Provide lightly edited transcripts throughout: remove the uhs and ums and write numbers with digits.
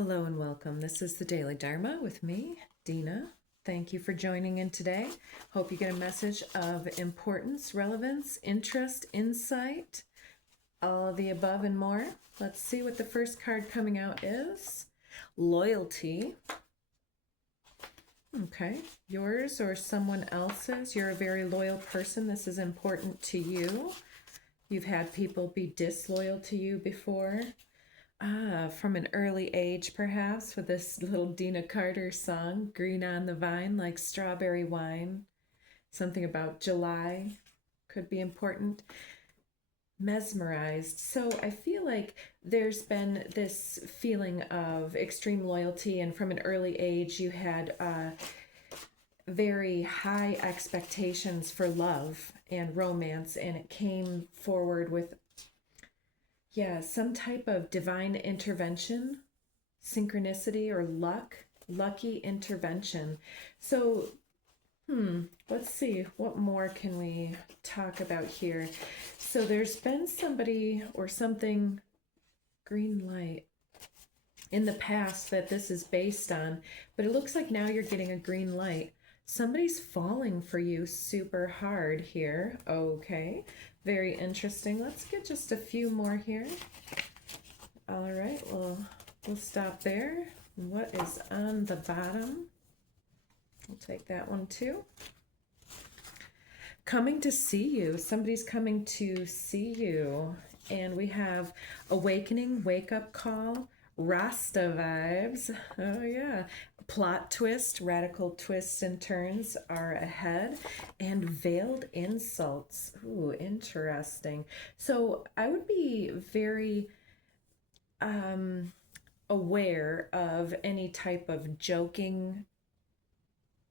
Hello and welcome. This is the Daily Dharma with me, Dina. Thank you for joining in today. Hope you get a message of importance, relevance, interest, insight, all of the above and more. Let's see what the first card coming out is. Loyalty. Okay, yours or someone else's. You're a very loyal person. This is important to you. You've had people be disloyal to you before. From an early age, perhaps, with this little Dina Carter song, Green on the Vine, like strawberry wine. Something about July could be important. Mesmerized. So I feel like there's been this feeling of extreme loyalty, and from an early age, you had very high expectations for love and romance, and it came forward with some type of divine intervention, synchronicity, or lucky intervention. So, let's see, what more can we talk about here? So there's been somebody or something, green light, in the past that this is based on, but it looks like now you're getting a green light. Somebody's falling for you super hard here. Okay, very interesting. Let's get just a few more here. All right, we'll stop there. What is on the bottom? We'll take that one too. Coming to see you. Somebody's coming to see you. And we have awakening, wake up call, Rasta vibes. Oh yeah. Plot twist, radical twists and turns are ahead, and veiled insults. Ooh, interesting. So I would be very aware of any type of joking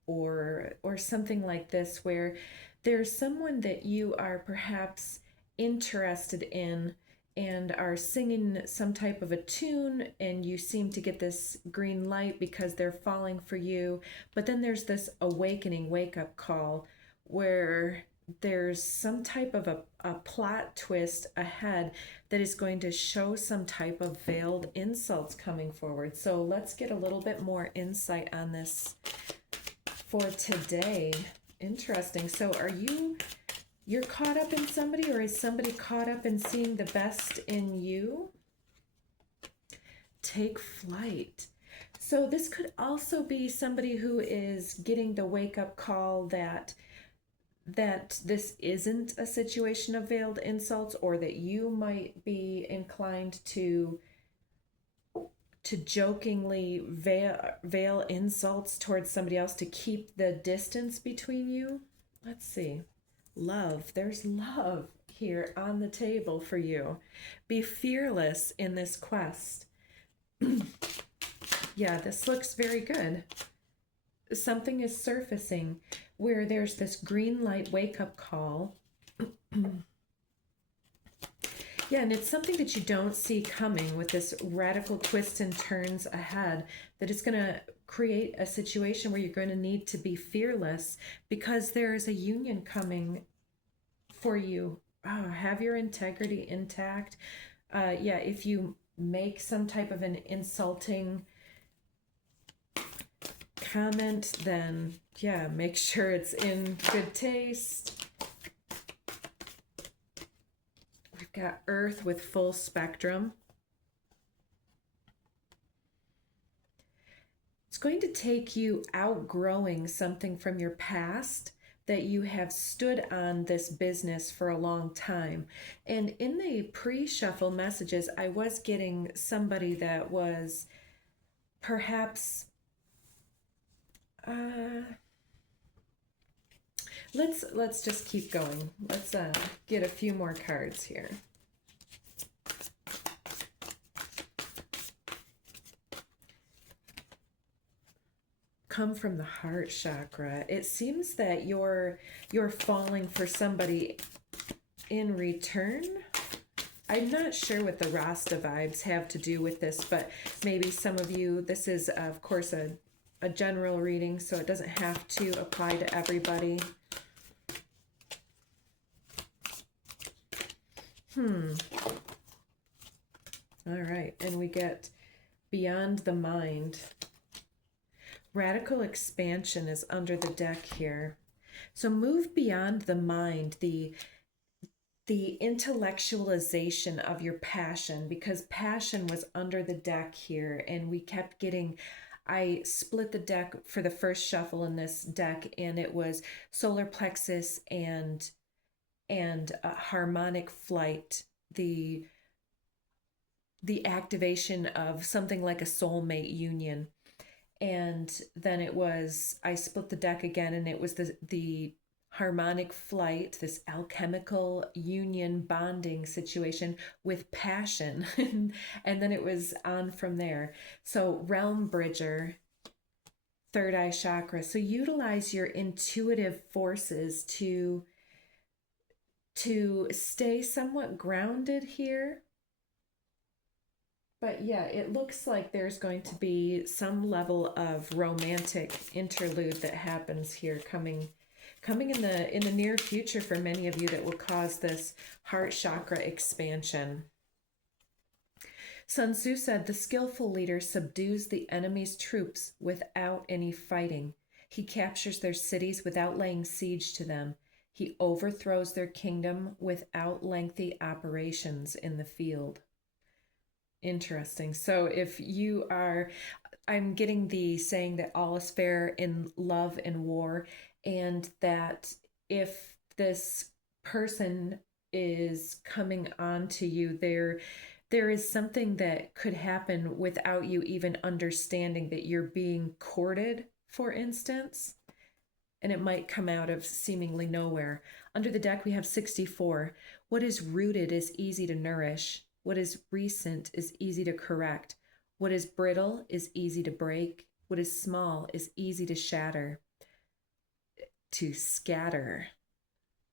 or something like this where there's someone that you are perhaps interested in and are singing some type of a tune, and you seem to get this green light because they're falling for you. But then there's this awakening, wake-up call where there's some type of a plot twist ahead that is going to show some type of veiled insults coming forward. So let's get a little bit more insight on this for today. Interesting. So you're caught up in somebody, or is somebody caught up in seeing the best in you? Take flight. So this could also be somebody who is getting the wake-up call that this isn't a situation of veiled insults, or that you might be inclined to jokingly veil insults towards somebody else to keep the distance between you. Let's see. Love. There's love here on the table for you. Be fearless in this quest. Yeah, this looks very good. Something is surfacing where there's this green light wake-up call. Yeah, and it's something that you don't see coming with this radical twists and turns ahead, that it's going to create a situation where you're going to need to be fearless because there is a union coming for you. Have your integrity intact. If you make some type of an insulting comment, then make sure it's in good taste. We've got Earth with full spectrum. It's going to take you outgrowing something from your past that you have stood on this business for a long time. And in the pre-shuffle messages, I was getting somebody that was perhaps let's just keep going. Let's get a few more cards here. Come from the heart chakra. It seems that you're falling for somebody in return. I'm not sure what the Rasta vibes have to do with this, but maybe some of you, this is of course a general reading, so it doesn't have to apply to everybody. All right, and we get beyond the mind. Radical expansion is under the deck here. So move beyond the mind, the intellectualization of your passion, because passion was under the deck here, and we kept getting, I split the deck for the first shuffle in this deck, and it was solar plexus and harmonic flight, the activation of something like a soulmate union. And then it was, I split the deck again, and it was the harmonic flight, this alchemical union bonding situation with passion. And then it was on from there. So realm bridger, third eye chakra. So utilize your intuitive forces to stay somewhat grounded here. But yeah, it looks like there's going to be some level of romantic interlude that happens here coming in the near future for many of you, that will cause this heart chakra expansion. Sun Tzu said, the skillful leader subdues the enemy's troops without any fighting. He captures their cities without laying siege to them. He overthrows their kingdom without lengthy operations in the field. Interesting. So if you are, I'm getting the saying that all is fair in love and war, and that if this person is coming on to you, there is something that could happen without you even understanding that you're being courted, for instance, and it might come out of seemingly nowhere. Under the deck, we have 64. What is rooted is easy to nourish. What is recent is easy to correct. What is brittle is easy to break. What is small is easy to shatter, to scatter.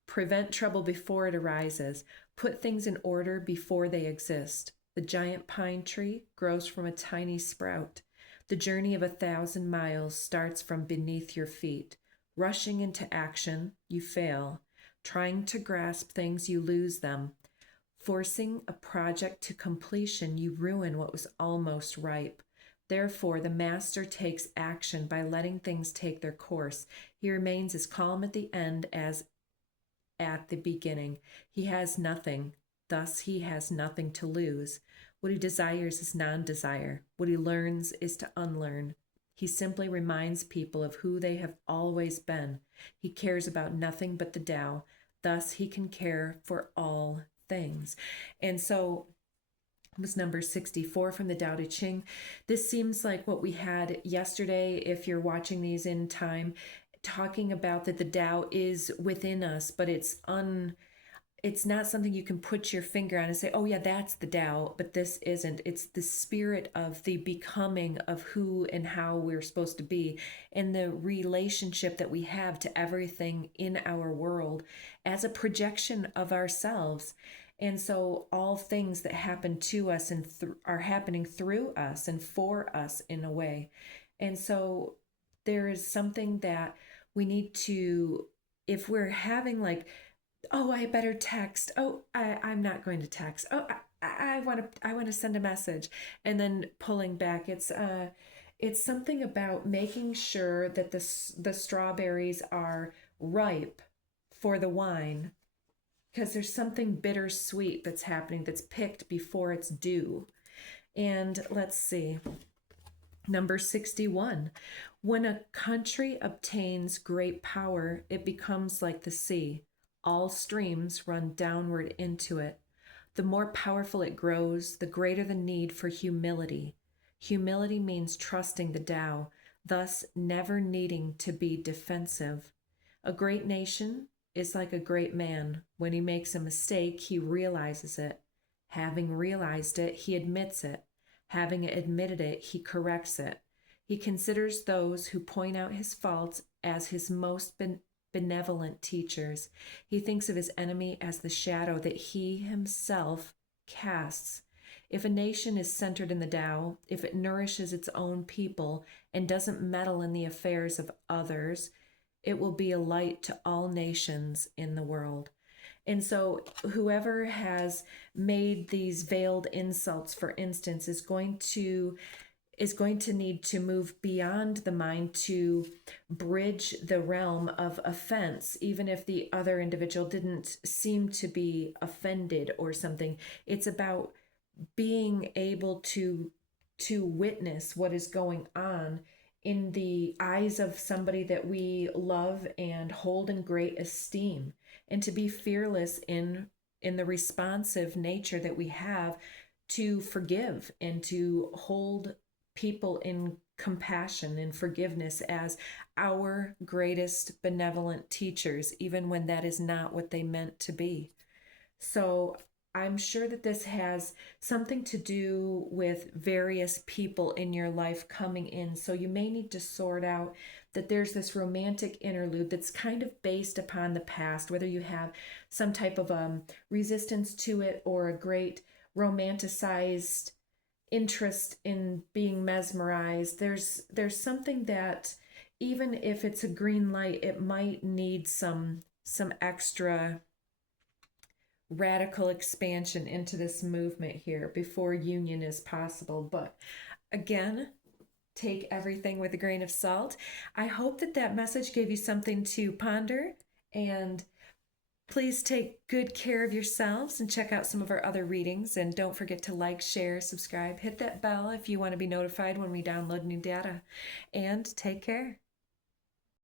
Prevent trouble before it arises. Put things in order before they exist. The giant pine tree grows from a tiny sprout. The journey of 1,000 miles starts from beneath your feet. Rushing into action, you fail. Trying to grasp things, you lose them. Forcing a project to completion, you ruin what was almost ripe. Therefore, the master takes action by letting things take their course. He remains as calm at the end as at the beginning. He has nothing, thus he has nothing to lose. What he desires is non-desire. What he learns is to unlearn. He simply reminds people of who they have always been. He cares about nothing but the Tao. Thus, he can care for all things. And so it was number 64 from the Tao Te Ching. This seems like what we had yesterday, if you're watching these in time, talking about that the Tao is within us, but it's not something you can put your finger on and say, oh yeah, that's the Tao, but this isn't. It's the spirit of the becoming of who and how we're supposed to be, and the relationship that we have to everything in our world as a projection of ourselves. And so all things that happen to us and are happening through us and for us in a way. And so there is something that we need to, if we're having like, oh, I better text. Oh, I'm not going to text. Oh, I want to send a message, and then pulling back. It's something about making sure that the strawberries are ripe for the wine, because there's something bittersweet that's happening, that's picked before it's due. And let's see. Number 61. When a country obtains great power, it becomes like the sea. All streams run downward into it. The more powerful it grows, the greater the need for humility. Humility means trusting the Tao, thus never needing to be defensive. A great nation is like a great man. When he makes a mistake, he realizes it. Having realized it, he admits it. Having admitted it, he corrects it. He considers those who point out his faults as his most benevolent teachers. He thinks of his enemy as the shadow that he himself casts. If a nation is centered in the Tao, if it nourishes its own people and doesn't meddle in the affairs of others, it will be a light to all nations in the world. And so whoever has made these veiled insults, for instance, is going to need to move beyond the mind to bridge the realm of offense, even if the other individual didn't seem to be offended or something. It's about being able to witness what is going on in the eyes of somebody that we love and hold in great esteem, and to be fearless in the responsive nature that we have to forgive and to hold people in compassion and forgiveness as our greatest benevolent teachers, even when that is not what they meant to be. So I'm sure that this has something to do with various people in your life coming in. So you may need to sort out that there's this romantic interlude that's kind of based upon the past, whether you have some type of resistance to it or a great romanticized interest in being mesmerized. There's something that, even if it's a green light, it might need some extra radical expansion into this movement here before union is possible. But again, take everything with a grain of salt. I hope that that message gave you something to ponder, and please take good care of yourselves and check out some of our other readings. And don't forget to like, share, subscribe, hit that bell if you want to be notified when we download new data. And take care.